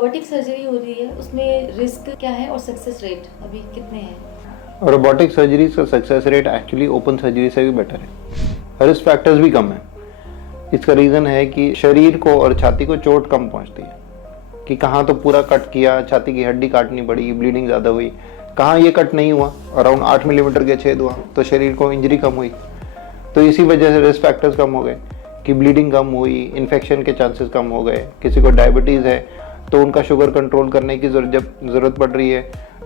Robotic surgery हो रही है, उसमें रिस्क क्या है और सक्सेस रेट अभी कितने हैं? रोबोटिक सर्जरी का success rate actually open surgery से भी बेटर है। रिस्क फैक्टर्स भी कम है। इसका रीज़न है कि शरीर को और छाती को चोट कम पहुंचती है। कि कहाँ तो पूरा कट किया, छाती की हड्डी काटनी पड़ी, ब्लीडिंग ज़्यादा हुई, कहाँ ये कट नहीं हुआ, अराउंड 8 मिलीमीटर के छेद हुआ, तो शरीर को इंजरी कम हुई। तो इसी वजह से रिस्क फैक्टर्स कम हो गए कि ब्लीडिंग कम हुई, इन्फेक्शन के चांसेस कम हो गए। किसी को डायबिटीज़ है तो उनका शुगर कंट्रोल करने की जब ज़रूरत पड़ रही है,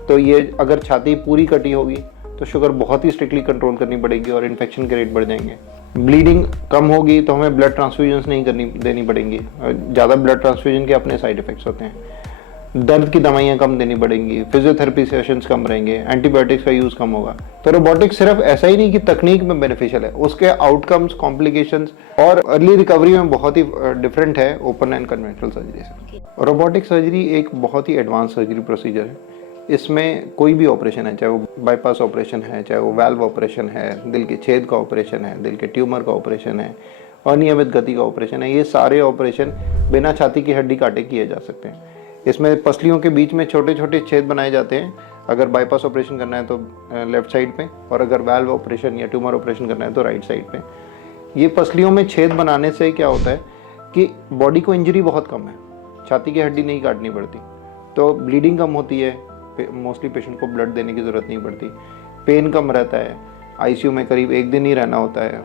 तो ये अगर छाती पूरी कटी होगी तो शुगर बहुत ही स्ट्रिक्टली कंट्रोल करनी पड़ेगी और इन्फेक्शन के रेट बढ़ जाएंगे। ब्लीडिंग कम होगी तो हमें ब्लड ट्रांसफ्यूजन्स नहीं देनी पड़ेंगी। ज़्यादा ब्लड ट्रांसफ्यूजन के अपने साइड इफ़ेक्ट्स होते हैं। दर्द की दवाइयाँ कम देनी पड़ेंगी, फिजियोथेरेपी सेशंस कम रहेंगे, एंटीबायोटिक्स का यूज़ कम होगा। तो रोबोटिक्स सिर्फ ऐसा ही नहीं कि तकनीक में बेनिफिशियल है, उसके आउटकम्स, कॉम्प्लिकेशंस और अर्ली रिकवरी में बहुत ही डिफरेंट है ओपन एंड कन्वेंशनल सर्जरी से। रोबोटिक सर्जरी एक बहुत ही एडवांस सर्जरी प्रोसीजर है। इसमें कोई भी ऑपरेशन है, चाहे वो बाईपास ऑपरेशन है, चाहे वो वाल्व ऑपरेशन है, दिल के छेद का ऑपरेशन है, दिल के ट्यूमर का ऑपरेशन है, अनियमित गति का ऑपरेशन है, ये सारे ऑपरेशन बिना छाती की हड्डी काटे किए जा सकते हैं। इसमें पसलियों के बीच में छोटे छोटे छेद बनाए जाते हैं। अगर बाईपास ऑपरेशन करना है तो लेफ्ट साइड पे, और अगर वाल्व ऑपरेशन या ट्यूमर ऑपरेशन करना है तो राइट साइड पे। ये पसलियों में छेद बनाने से क्या होता है कि बॉडी को इंजरी बहुत कम है, छाती की हड्डी नहीं काटनी पड़ती, तो ब्लीडिंग कम होती है, मोस्टली पेशेंट को ब्लड देने की ज़रूरत नहीं पड़ती, पेन कम रहता है, आईसीयू में करीब 1 दिन ही रहना होता है,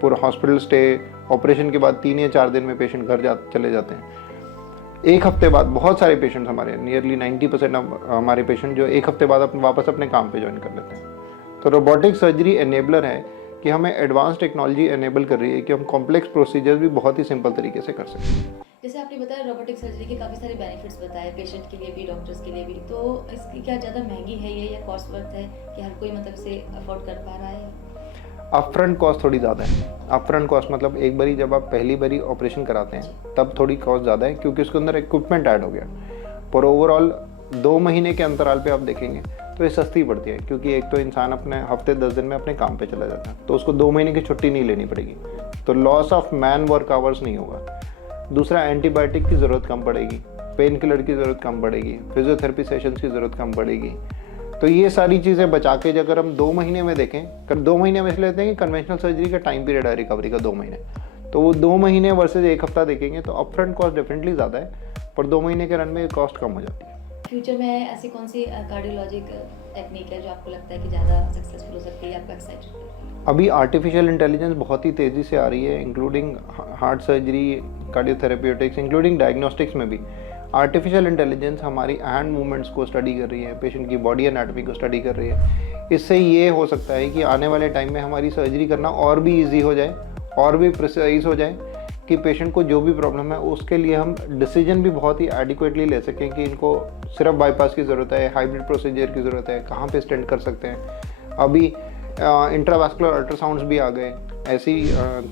पूरा हॉस्पिटल स्टे ऑपरेशन के बाद 3 या 4 दिन में पेशेंट घर चले जाते हैं। 1 हफ्ते बाद बहुत सारे पेशेंट्स हमारे, नियरली 90% हमारे पेशेंट जो 1 हफ्ते बाद वापस अपने काम पे ज्वाइन कर लेते हैं। तो रोबोटिक सर्जरी एनेबलर है कि हमें एडवांस टेक्नोलॉजी एनेबल कर रही है कि हम कॉम्प्लेक्स प्रोसीजर भी बहुत ही सिंपल तरीके से कर सकते हैं। जैसे आपने बताया रोबोटिक सर्जरी के काफ़ी सारे बेनिफिट्स बताए, पेशेंट के लिए भी, डॉक्टर्स के लिए भी, तो इसकी क्या ज़्यादा महंगी है ये या कॉस्ट वर्थ है कि हर कोई मतलब से अफोर्ड कर पा रहा है? अपफ्रंट कॉस्ट थोड़ी ज़्यादा है। अपफ्रंट कॉस्ट मतलब एक बारी जब आप पहली बारी ऑपरेशन कराते हैं तब थोड़ी कॉस्ट ज़्यादा है, क्योंकि उसके अंदर इक्विपमेंट ऐड हो गया। पर ओवरऑल 2 महीने के अंतराल पे आप देखेंगे तो ये सस्ती पड़ती है, क्योंकि एक तो इंसान अपने हफ्ते 10 दिन में अपने काम पे चला जाता है, तो उसको 2 महीने की छुट्टी नहीं लेनी पड़ेगी, तो loss of man work hours नहीं होगा। दूसरा, एंटीबायोटिक की ज़रूरत कम पड़ेगी, पेन किलर की ज़रूरत कम पड़ेगी, फिजियोथेरेपी सेशंस की ज़रूरत कम पड़ेगी। तो ये सारी चीज़ें बचा के अगर हम 2 महीने में देखें, 2 महीने में इसलिए लेते हैं कि कन्वेंशनल सर्जरी का टाइम पीरियड है रिकवरी का 2 महीने, तो वो 2 महीने वर्सेज 1 हफ्ता देखेंगे तो अपफ्रंट कॉस्ट डेफिनेटली ज़्यादा है, पर 2 महीने के रन में कॉस्ट कम हो जाती है। फ्यूचर में ऐसी कौन सी कार्डियोलॉजिक टेक्निक है जो आपको लगता है कि ज़्यादा सक्सेसफुल हो सकती है, आपका एक्साइटेड है? अभी आर्टिफिशियल इंटेलिजेंस बहुत ही तेज़ी से आ रही है, including heart surgery, cardiotherapeutics, including diagnostics में भी। आर्टिफिशियल इंटेलिजेंस हमारी हैंड मूवमेंट्स को स्टडी कर रही है, पेशेंट की बॉडी एनाटॉमी को स्टडी कर रही है। इससे ये हो सकता है कि आने वाले टाइम में हमारी सर्जरी करना और भी ईजी हो जाए और भी प्रिसाइज हो जाए, कि पेशेंट को जो भी प्रॉब्लम है उसके लिए हम डिसीजन भी बहुत ही एडिक्वेटली ले सकें कि इनको सिर्फ बाईपास की ज़रूरत है, हाइब्रिड प्रोसीजर की ज़रूरत है, कहाँ पे स्टेंट कर सकते हैं। अभी इंट्रावास्कुलर अल्ट्रासाउंड्स भी आ गए, ऐसी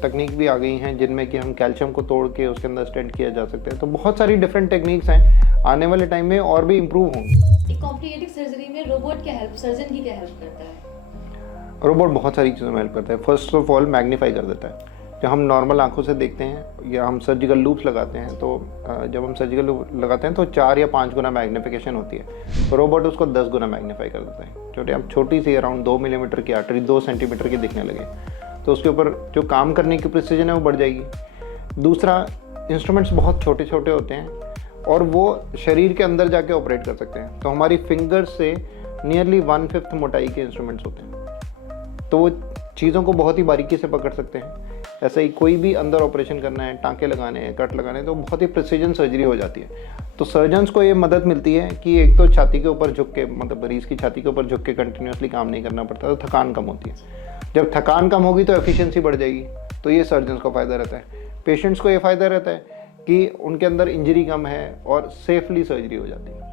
तकनीक भी आ गई हैं जिनमें कि हम कैल्शियम को तोड़ के उसके अंदर स्टेंट किया जा सकता है। तो बहुत सारी डिफरेंट टेक्निक्स हैं, आने वाले टाइम में और भी इम्प्रूव होंगी। एक कॉम्प्लिकेटेड सर्जरी में रोबोट क्या हेल्प, सर्जन की क्या हेल्प करता है? रोबोट बहुत सारी चीज़ों में हेल्प करता है। फर्स्ट ऑफ ऑल मैग्नीफाई कर देता है। जो हम नॉर्मल आंखों से देखते हैं या हम सर्जिकल लूप्स लगाते हैं, तो जब हम सर्जिकल लूप लगाते हैं तो 4 या 5 गुना मैग्नीफिकेशन होती है, तो रोबोट उसको 10 गुना मैग्नीफाई कर देता है। छोटी सी अराउंड 2 मिलीमीटर की आर्टरी 2 सेंटीमीटर की दिखने लगे, तो उसके ऊपर जो काम करने की प्रिसीजन है वो बढ़ जाएगी। दूसरा, इंस्ट्रूमेंट्स बहुत छोटे छोटे होते हैं और वो शरीर के अंदर जाके ऑपरेट कर सकते हैं, तो हमारी फिंगर्स से नियरली 1/5 मोटाई के इंस्ट्रूमेंट्स होते हैं, तो वो चीज़ों को बहुत ही बारीकी से पकड़ सकते हैं। ऐसे ही कोई भी अंदर ऑपरेशन करना है, टाँके लगाने हैं, कट लगाने हैं, तो बहुत ही प्रिसीजन सर्जरी हो जाती है। तो सर्जन्स को ये मदद मिलती है कि एक तो छाती के ऊपर झुक के, मतलब मरीज़ की छाती के ऊपर झुक के कंटिन्यूसली काम नहीं करना पड़ता, तो थकान कम होती है। जब थकान कम होगी तो एफिशिएंसी बढ़ जाएगी, तो ये सर्जन्स को फ़ायदा रहता है। पेशेंट्स को ये फ़ायदा रहता है कि उनके अंदर इंजरी कम है और सेफली सर्जरी हो जाती है।